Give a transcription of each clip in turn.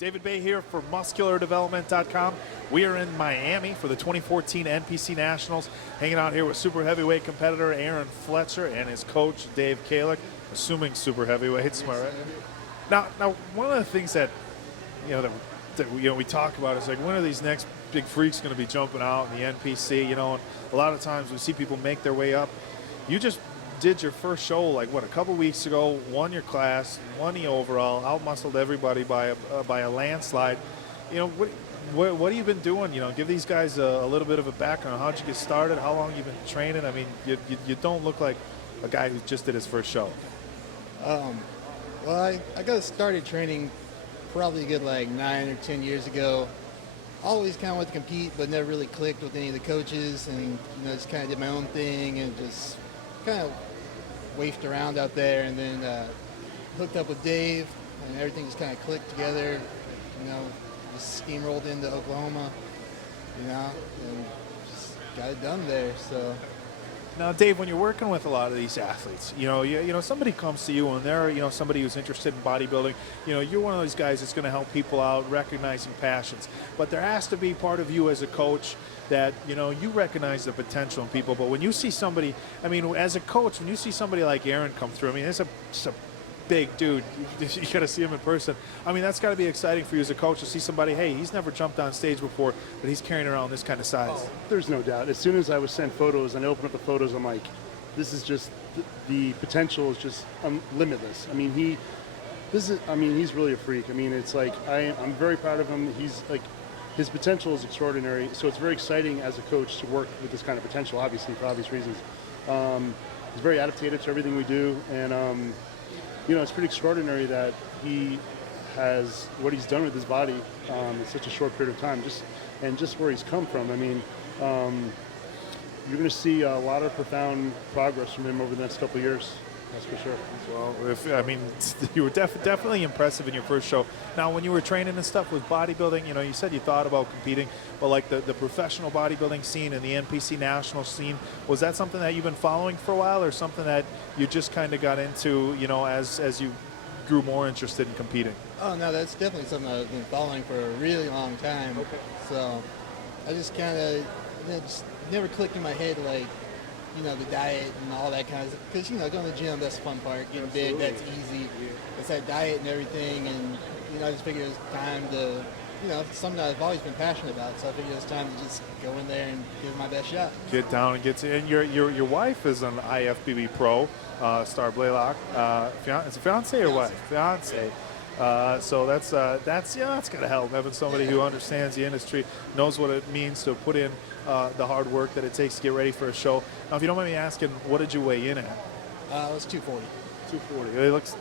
David Baye here for MuscularDevelopment.com. We are in Miami for the 2014 NPC Nationals, hanging out here with super heavyweight competitor Aaron Fletcher and his coach Dave Kalick, assuming super heavyweights, am I right? Now, one of the things that we talk about is like, when are these next big freaks going to be jumping out in the NPC? You know, and a lot of times we see people make their way up. You just did your first show like a couple weeks ago, won your class, won the overall, out-muscled everybody by a landslide. You know, what have you been doing? You know, give these guys a little bit of a background. How'd you get started? How long you been training? I mean, you don't look like a guy who just did his first show. Well, I got started training probably a good like 9 or 10 years ago. Always kind of wanted to compete, but never really clicked with any of the coaches, and just kind of did my own thing and just kind of wafted around out there, and then hooked up with Dave, and everything just kind of clicked together. Just steamrolled into Oklahoma, and just got it done there. So. Now, Dave, when you're working with a lot of these athletes, somebody comes to you and they're, somebody who's interested in bodybuilding, you're one of those guys that's going to help people out, recognizing passions. But there has to be part of you as a coach that, you recognize the potential in people. But when you see somebody, I mean, as a coach, when you see somebody like Aaron come through, I mean, it's a big dude. You got to see him in person. I mean, that's got to be exciting for you as a coach to see somebody, hey, he's never jumped on stage before, but he's carrying around this kind of size. Oh, there's no doubt. As soon as I was sent photos and I opened up the photos, I'm like, this is just, the potential is just limitless. I mean, he's really a freak. I mean, it's like, I'm very proud of him. He's like, his potential is extraordinary. So it's very exciting as a coach to work with this kind of potential, obviously, for obvious reasons. He's very adaptive to everything we do, and it's pretty extraordinary that he has what he's done with his body in such a short period of time, just where he's come from. I mean, you're going to see a lot of profound progress from him over the next couple of years. That's for sure. Well, you were definitely impressive in your first show. Now, when you were training and stuff with bodybuilding, you said you thought about competing, but like the professional bodybuilding scene and the NPC national scene, was that something that you've been following for a while, or something that you just kind of got into, as you grew more interested in competing? Oh, no, that's definitely something I've been following for a really long time. Okay. So I just kind of just never clicked in my head, like, the diet and all that kind of stuff. Because, going to the gym, that's the fun part. Getting big, that's easy. It's that diet and everything. And, I just figured it was time to, something I've always been passionate about. So I figured it was time to just go in there and give it my best shot. Get down and get to, and your wife is an IFBB pro, Star Blaylock. It's a fiance or wife? Fiance. So that's got to help, having somebody who understands the industry, knows what it means to put in the hard work that it takes to get ready for a show. Now, if you don't mind me asking, what did you weigh in at? It was 240. 240. It looks,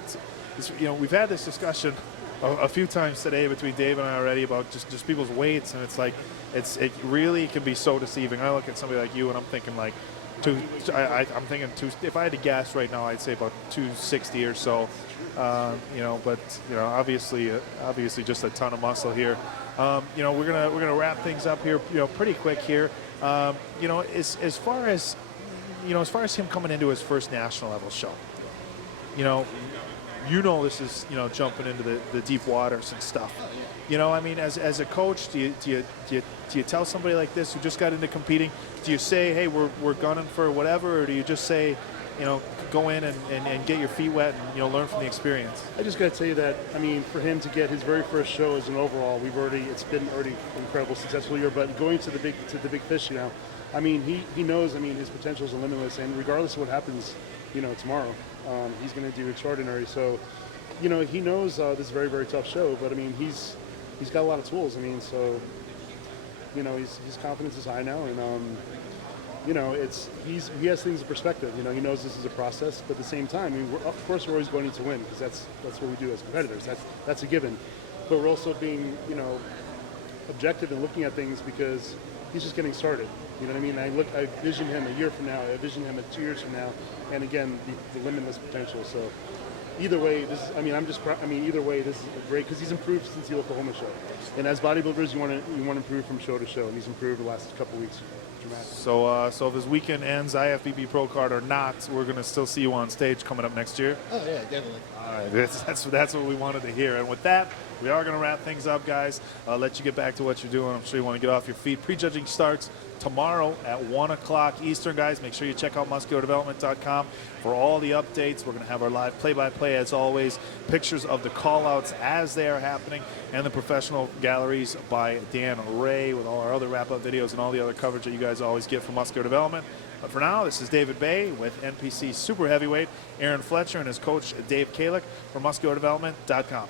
we've had this discussion a few times today between Dave and I already about just people's weights, and it's like it really can be so deceiving. I look at somebody like you, and I'm thinking like I'm thinking if I had to guess right now, I'd say about 260 or so. But obviously just a ton of muscle here. We're gonna wrap things up here, pretty quick here. As far as him coming into his first national level show, this is jumping into the deep waters and stuff. As a coach, do you tell somebody like this who just got into competing, do you say, hey, we're gunning for whatever, or do you just say, go in and get your feet wet and learn from the experience? I just got to tell you that, for him to get his very first show as an overall, it's been already incredible, successful year. But going to the big fish, he knows, his potential is limitless, and regardless of what happens, tomorrow, he's going to do extraordinary. So, he knows this is a very, very tough show, but he's got a lot of tools. His confidence is high now, and he has things in perspective. He knows this is a process, but at the same time, of course, we're always going to win, because that's what we do as competitors. That's a given. But we're also being, objective and looking at things, because he's just getting started. You know what I mean? I vision him a year from now. I vision him 2 years from now, and again, the limitless potential. So either way, either way, this is great, because he's improved since the Oklahoma show. And as bodybuilders, you want to improve from show to show, and he's improved the last couple of weeks. So if his weekend ends, IFBB Pro card or not, we're going to still see you on stage coming up next year? Oh, yeah, definitely. All right, that's what we wanted to hear. And with that, we are going to wrap things up, guys. Let you get back to what you're doing. I'm sure you want to get off your feet. Prejudging starts tomorrow at 1 o'clock Eastern, guys. Make sure you check out musculardevelopment.com for all the updates. We're going to have our live play-by-play, as always, pictures of the call-outs as they are happening, and the professional galleries by Dan Ray with all our other wrap-up videos and all the other coverage that you guys always get from Muscular Development. But for now, this is David Baye with NPC Super Heavyweight Aaron Fletcher and his coach Dave Kalick from musculardevelopment.com.